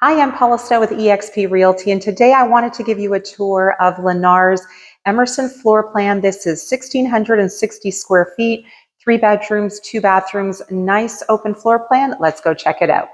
Hi, I'm Paula Stowe with eXp Realty, and today I wanted to give you a tour of Lennar's Emerson floor plan. This is 1,660 square feet, 3 bedrooms, 2 bathrooms, nice open floor plan. Let's go check it out.